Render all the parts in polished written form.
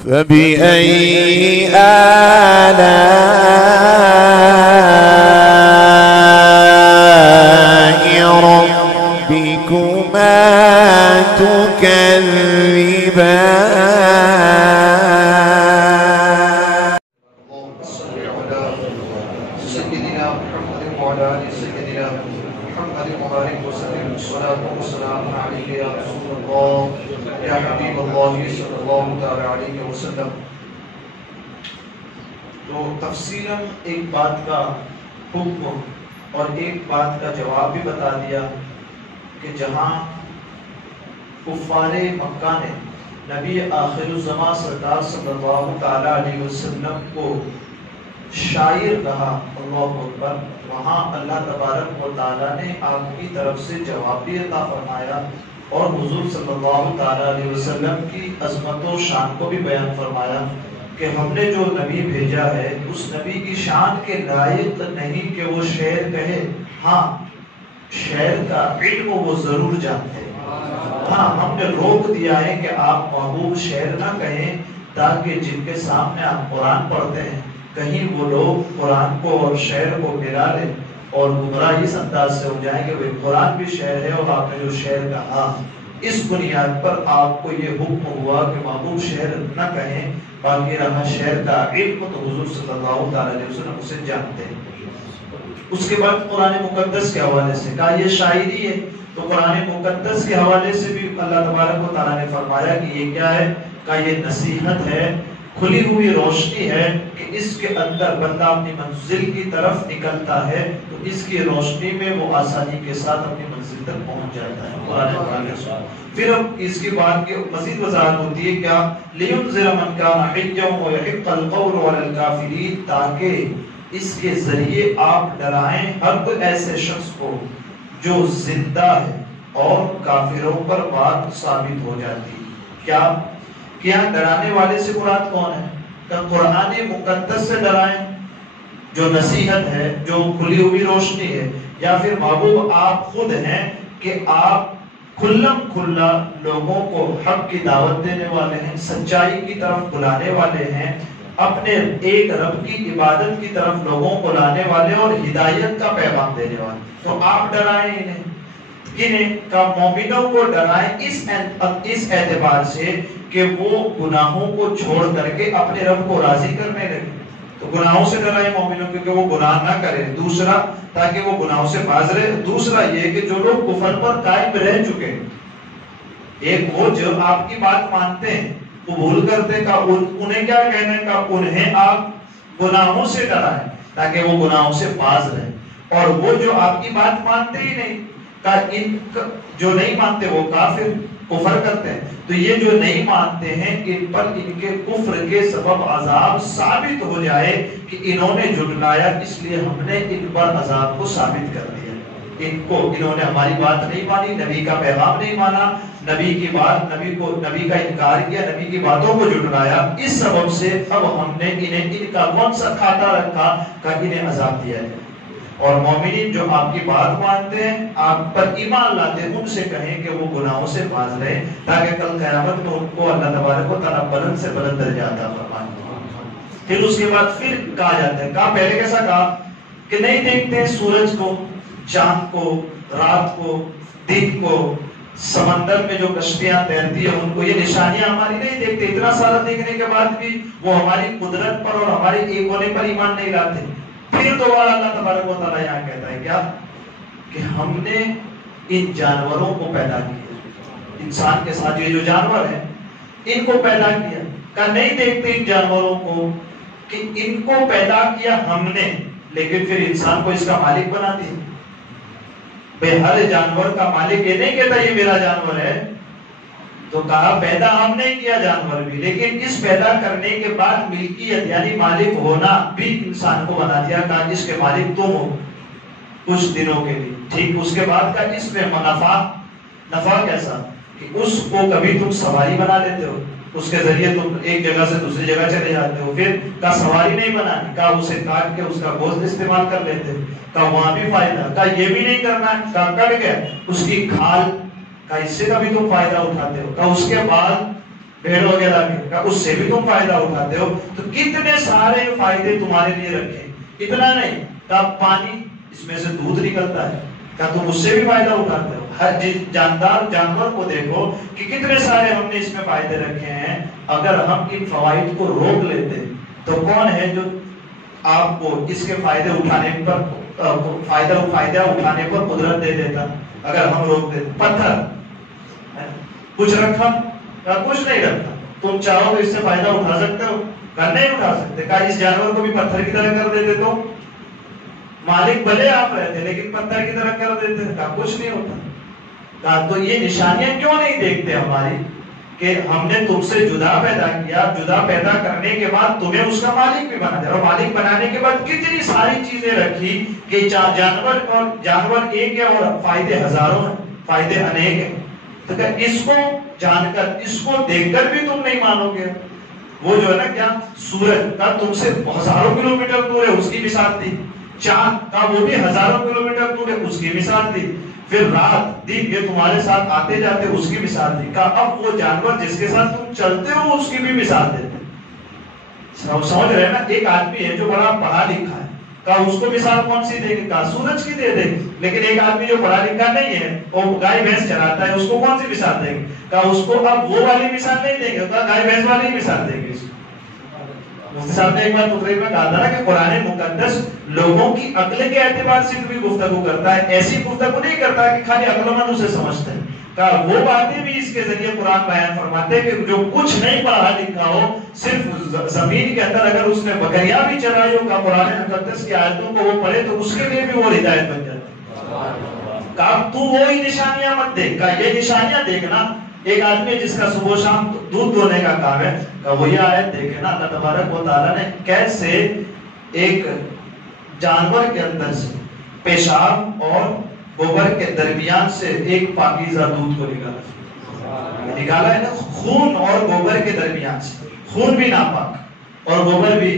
فبأي آلاء ربكما تكذبان. اللهم صل على سيدنا محمد وعلى آل سيدنا محمد وبارك وسلم. الصلاة والسلام عليك يا رسول الله یا حبیب اللہ صلی اللہ تعالی علیہ وسلم. تو تفصیلاً ایک بات کا حکم اور ایک بات کا جواب بھی بتا دیا کہ جہاں کفار مکہ نے نبی آخر الزمان سرکار صلی اللہ تعالی علیہ وسلم کو شاعر کہا، اللہ اکبر، وہاں اللہ تبارک و تعالی نے آپ کی طرف سے جواب بھی عطا فرمایا اور حضور صلی اللہ تعالی علیہ وسلم کی عظمت و شان کو بھی بیان فرمایا کہ ہم نے جو نبی بھیجا ہے اس نبی کی شان کے لائق نہیں کہ وہ شعر کہے، ہاں شعر کا علم وہ ضرور جانتے ہیں. ہاں ہم نے روک دیا ہے کہ آپ محبوب شعر نہ کہیں تاکہ جن کے سامنے آپ قرآن پڑھتے ہیں کہیں وہ لوگ قرآن کو اور شعر کو ملا لیں اور گمراہ اس انداز سے ہو جائیں کہ وہ قرآن بھی شعر ہے اور آپ نے جو شعر کہا. اس بنیاد پر آپ کو یہ حکم ہوا کہ محبوب شعر نہ کہیں، باقی رہا شعر کا علم تو حضور صلی اللہ علیہ وسلم اسے جانتے ہیں. اس کے بعد قرآن مقدس کے حوالے سے کہا یہ شاعری ہے، تو قرآن مقدس کے حوالے سے بھی اللہ تبارک و تعالیٰ نے فرمایا کہ یہ کیا ہے، کہا یہ نصیحت ہے، کھلی ہوئی روشنی ہے کہ اس کے اندر بندہ اپنی منزل کی طرف نکلتا ہے تو اس کی روشنی میں وہ آسانی کے ساتھ اپنی منزل تک پہنچ جاتا ہے. پھر اب اس کی بات کی مزید وضاحت ہوتی ہے کیا، لِيُنذِرَ مَنْ كَانَ حِيًّا وَيَحِقَّ الْقَوْلُ عَلَى الْكَافِرِينَ، تاکہ اس کے ذریعے آپ ڈرائیں ہر کوئی ایسے شخص کو جو زندہ ہے اور کافروں پر بات ثابت ہو جاتی. کیا ڈرانے والے سے مراد کون ہے؟ کہ قرآن مقدس سے ڈرائیں جو نصیحت ہے، جو کھلی ہوئی روشنی ہے، یا پھر محبوب آپ خود ہیں کہ آپ کھلم کھلا لوگوں کو حق کی دعوت دینے والے ہیں، سچائی کی طرف بلانے والے ہیں، اپنے ایک رب کی عبادت کی طرف لوگوں کو لانے والے اور ہدایت کا پیغام دینے والے. تو آپ ڈرائیں انہیں، کنہیں؟ کہ مومنوں کو ڈرائیں اس اعتبار سے کہ وہ گناہوں کو چھوڑ کر کے اپنے رب کو راضی کرنے لگے. تو گناہوں سے ڈرائیں مومنوں کیونکہ وہ گناہ نہ کرے، دوسرا تاکہ وہ گناہوں سے باز رہے، دوسرا یہ کہ جو لوگ کفر پر قائم رہ چکے ہیں، ایک وہ جو آپ کی بات مانتے ہیں قبول کرتے ہیں، انہیں کیا کہنا ہے کہ انہیں آپ گناہوں سے ڈرائیں تاکہ وہ گناہوں سے باز رہیں. اور وہ جو آپ کی بات مانتے ہی نہیں، جو نہیں مانتے وہ کافر کفر کرتے ہیں، تو یہ جو نہیں مانتے ہیں ان پر ان کے کفر کے سبب عذاب ثابت ہو جائے کہ انہوں نے جھٹلایا، اس لیے ہم نے ان پر عذاب کو ثابت کر دیا. انہوں نے ہماری بات نہیں مانی، نبی کا پیغام نہیں مانا، نبی کی بات، نبی کا انکار کیا، نبی کی باتوں کو جھٹلایا، اس سبب سے اب ہم نے انہیں ان کا کون سا کھاتا رکھا کہ انہیں عذاب دیا ہے. اور مومنین جو آپ کی بات مانتے ہیں، آپ پر ایمان لاتے ہیں، ان سے کہیں کہ وہ گناہوں سے باز رہیں تاکہ کل قیامت میں ان کو اللہ تبارک و تعالیٰ بلند سے بلند درجہ عطا فرمائے. پھر اس کے بعد پھر کہا جاتا ہے، کہا پہلے کیسا کہا کہ نہیں دیکھتے سورج کو، چاند کو، رات کو، دن کو، سمندر میں جو کشتیاں تیرتی ہیں ان کو، یہ نشانیاں ہماری نہیں دیکھتے. اتنا سارا دیکھنے کے بعد بھی وہ ہماری قدرت پر اور ہمارے ایک ہونے پر ایمان نہیں لاتے. پھر دوبارہ اللہ تبارک و تعالیٰ یہاں کہتا ہے کیا کہ ہم نے ان جانوروں کو پیدا کیا، انسان کے ساتھ یہ جو جانور ہیں ان کو پیدا کیا. کہ نہیں دیکھتے ان جانوروں کو کہ ان کو پیدا کیا ہم نے، لیکن پھر انسان کو اس کا مالک بنا دیا. بے ہر جانور کا مالک یہ نہیں کہتا یہ میرا جانور ہے، تو کہا پیدا ہم نے کیا جانور بھی، لیکن اس پیدا کرنے کے بعد ملکیت یعنی مالک ہونا بھی انسان کو بنا دیا. کہا اس کے مالک تم ہو کچھ دنوں کے لیے، ٹھیک. اس کے بعد کا اس میں نفع کیسا کہ اس کو کبھی تم سواری بنا لیتے ہو، اس کے ذریعے تم ایک جگہ سے دوسری جگہ چلے جاتے ہو. پھر کہا سواری نہیں بنانی، کہا اسے کاٹ کے اس کا گوشت استعمال کر لیتے ہو، کہا وہاں بھی فائدہ. کہا یہ بھی نہیں کرنا ہے، کہا کٹ گیا اس کی کھال کا، اس سے کبھی تم فائدہ اٹھاتے ہو. کہا اس کے بعد بھیڑ وغیرہ کے، اس سے بھی تم فائدہ اٹھاتے ہو، تو کتنے سارے فائدے تمہارے لیے رکھے. اتنا نہیں کہ پانی اس میں سے دودھ نکلتا ہے، کیا تم اس سے بھی فائدہ اٹھاتے ہو؟ ہر جانور کو دیکھو کہ کتنے سارے ہم نے اس میں فائدے رکھے ہیں. اگر ہم ان فوائد کو روک لیتے تو کون ہے جو آپ کو اس کے فائدے اٹھانے پر قدرت دے دیتا؟ اگر ہم روک دیتے. پتھر کچھ رکھا یا کچھ نہیں رکھتا، تم چاہو تو اس سے فائدہ اٹھا سکتے ہو؟ نہیں اٹھا سکتے. کہا اس جانور کو بھی پتھر کی طرح کر دیتے تو مالک بھلے آپ رہتے لیکن پتھر کی طرح کر دیتے، کہا کچھ نہیں ہوتا. کہا تو یہ نشانیاں کیوں نہیں دیکھتے ہماری کہ ہم نے تم سے جدا پیدا کیا، جدا پیدا کرنے کے بعد تمہیں اس کا مالک بھی بنا دیا، اور مالک بنانے کے بعد کتنی ساری چیزیں رکھی کہ جانور ایک ہے اور فائدے ہزاروں ہیں، فائدے انیک ہیں. تو کہ اس کو جان کر، اس کو دیکھ کر بھی تم نہیں مانو گے. وہ جو ہے نا کیا سورج کا تم سے ہزاروں کلومیٹر دور ہے، اس کی مثال دی. چاند کا وہ بھی ہزاروں کلومیٹر دور ہے، اس کی مثال دی. پھر رات دن یہ تمہارے ساتھ آتے جاتے، اس کی مثال دی. کہا اب وہ جانور جس کے ساتھ تم چلتے ہو اس کی بھی مثال دیتے. سمجھ رہے نا؟ ایک آدمی ہے جو بڑا پڑھا لکھا ہے، کہا اس کو مثال کون سی دے گی؟ کہا سورج کی دے دے. لیکن ایک آدمی جو پڑھا لکھا نہیں ہے، وہ گائے بھینس چراتا ہے، اس کو کون سی مثال دیں گے؟ کہا اس کو اب وہ والی مثال نہیں دیں گے، کہا گائے بھینس والی مثال دیں گے. مفتی صاحب نے ایک بار تقریر میں کہا تھا نا کہ قرآن مقدس لوگوں کی عقل کے اعتبار سے بھی گفتگو کرتا ہے، ایسی گفتگو نہیں کرتا کہ خالی عقل مند اسے سمجھتے ہیں. کہا وہ باتیں بھی اس کے ذریعے قرآن بیان فرماتے ہیں کہ جو کچھ نہیں پڑھا لکھا ہو، صرف زمین کے اندر اگر اس نے بکریاں بھی چرائی ہو، کہا قرآن مقدس کی آیتوں کو وہ پڑھے تو اس کے لیے بھی وہ ہدایت بن جاتی ہے. کہا تو وہی نشانیاں مت دیکھ، کہا یہ نشانیاں دیکھنا. ایک آدمی جس کا صبح شام دودھ دھونے کا کام ہے، کہ وہ یہ آیت دیکھے نا اللہ تبارک و تعالیٰ نے کیسے ایک جانور کے اندر سے پیشاب اور گوبر کے درمیان سے ایک پاکیزہ دودھ کو نکالا ہے نا. خون اور گوبر کے درمیان سے، خون بھی ناپاک اور گوبر بھی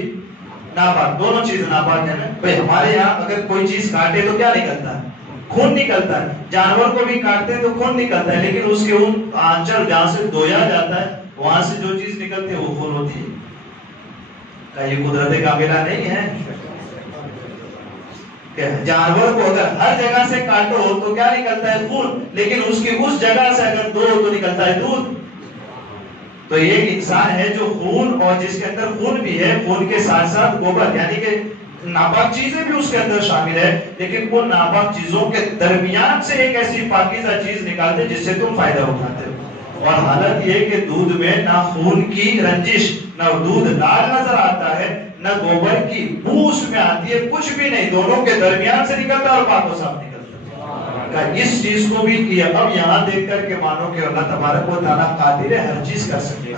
ناپاک، دونوں چیز ناپاک ہے نا. بھئی ہمارے یہاں اگر کوئی چیز کاٹے تو کیا نکلتا ہے؟ خون نکلتا ہے. جانور کو بھی کاٹتے تو خون نکلتا ہے، لیکن اس کے اون آنچل جہاں سے دھویا جاتا ہے وہاں سے جو چیز نکلتی ہے وہ خون ہوتی ہے. کیا یہ قدرت کاملہ نہیں ہے؟ کہ جانور کو اگر ہر جگہ سے کاٹو تو کیا نکلتا ہے؟ خون، لیکن اس کی اس جگہ سے اگر دھو تو نکلتا ہے دودھ. تو یہ ایک انسان ہے جو خون اور جس کے اندر خون بھی ہے، خون کے ساتھ ساتھ گوبر یعنی کہ ناپاک چیزیں بھی اس کے اندر شامل ہے، لیکن وہ ناپاک چیزوں کے درمیان سے ایک ایسی پاکیزہ چیز نکالتے جس سے تم فائدہ اٹھاتے ہو. اور حالت یہ کہ دودھ میں نہ خون کی رنجش، نہ دودھ لال نظر آتا ہے، نہ گوبر کی بو اس میں آتی ہے، کچھ بھی نہیں، دونوں کے درمیان سے نکلتا ہے اور پاک و صاف نکلتا ہے. اس چیز کو بھی کیا. اب یہاں دیکھ کر کے مانو کہ اللہ تبارک و تعالیٰ قادر ہے، ہر چیز کر سکے.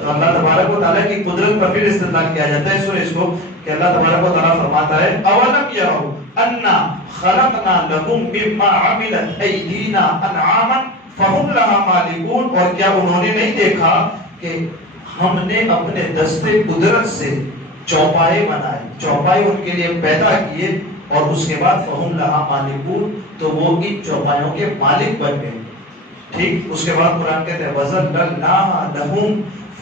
تو اللہ تبارک و تعالیٰ کی قدرت پر پھر استدلال کیا جاتا ہے. سنیں اس کو کہ اللہ تبارک و تعالیٰ فرماتا ہے اولم یروا انا خلقنا لهم مما عملت ایدینا انعاما فهم لها مالکون. اور کیا انہوں نے نہیں دیکھا کہ ہم نے اپنے دستے قدرت سے چوپائے بنائے، چوپائے ان کے لیے پیدا کیے، اور اس کے بعد فهم لها مالکون، تو وہ ان چوپایوں کے مالک بن گئے. ٹھیک. اس کے بعد قرآن کہتے ہیں وَذَلَّلْنَاهَا لَهُمْ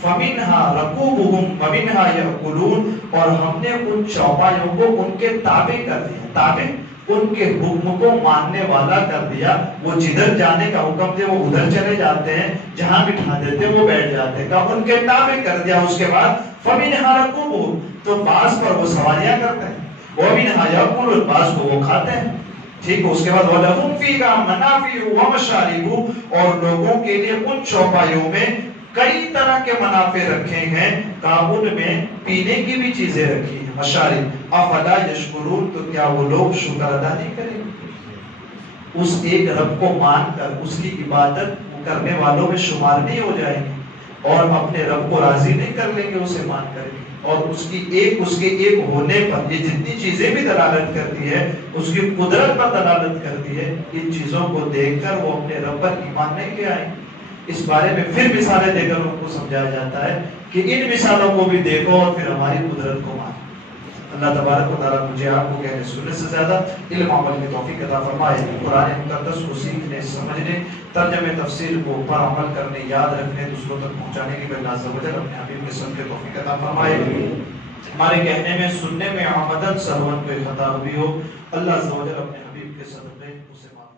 فَمِنْهَا رَكُوبُهُمْ وَمِنْهَا يَأْكُلُونَ. اور ہم نے ان چوپایوں کو ان کے تابع کر دیا، تابع ان کے حکم کو ماننے والا کر دیا. وہ جدھر جانے کا حکم دے وہ ادھر چلے جاتے ہیں، جہاں بٹھا دیتے وہ بیٹھ جاتے ہیں. ان کے تابع کر دیا. اس کے بعد فَمِنْهَا رَكُوبُهُمْ، تو بعض پر وہ سواریاں کرتے ہیں، وَمِنْهَا يَأْكُلُونَ، بعض کو وہ کھاتے ہیں. ٹھیک. اس کے بعد وَلَهُمْ فِيهَا مَنَافِعُ وَمَشَارِبُ، اور لوگوں کے لیے ان چوپایوں میں کئی طرح کے منافع رکھے ہیں. ان میں پینے کی بھی چیزیں رکھی ہیں، مشارب. افلا یشکرون، تو کیا وہ لوگ شکر ادا نہیں کریں گے؟ اس ایک رب کو مان کر اس کی عبادت کرنے والوں میں شمار نہیں ہو جائیں گے، اور اپنے رب کو راضی نہیں کر لیں گے اسے مان کر کے. اور اس کے ایک ہونے پر یہ جتنی چیزیں بھی دلالت کرتی ہے، اس کی قدرت پر دلالت کرتی ہے. ان چیزوں کو دیکھ کر وہ اپنے رب پر ایمان نہیں لے آئیں. اس بارے میں پھر مثالیں دے کر ان کو سمجھایا جاتا ہے کہ ان مثالوں کو بھی دیکھو اور پھر ہماری قدرت کو مانو. اللہ تبارک و تعالیٰ مجھے آپ کو کہنے سننے سے زیادہ علم عمل کی توفیق عطا فرمائے. قرآن مقدس کو سیکھنے، سمجھنے، ترجمے تفسیر کو پر عمل کرنے، یاد رکھنے، دوسروں تک پہنچانے کی اللہ عز و جل اپنے حبیب کے صدقے توفیق عطا فرمائے. ہمارے کہنے میں سننے میں آمدن سہون کوئی خطا ہوئی ہو، اللہ عز و جل اپنے حبیب کے صدقے اسے معاف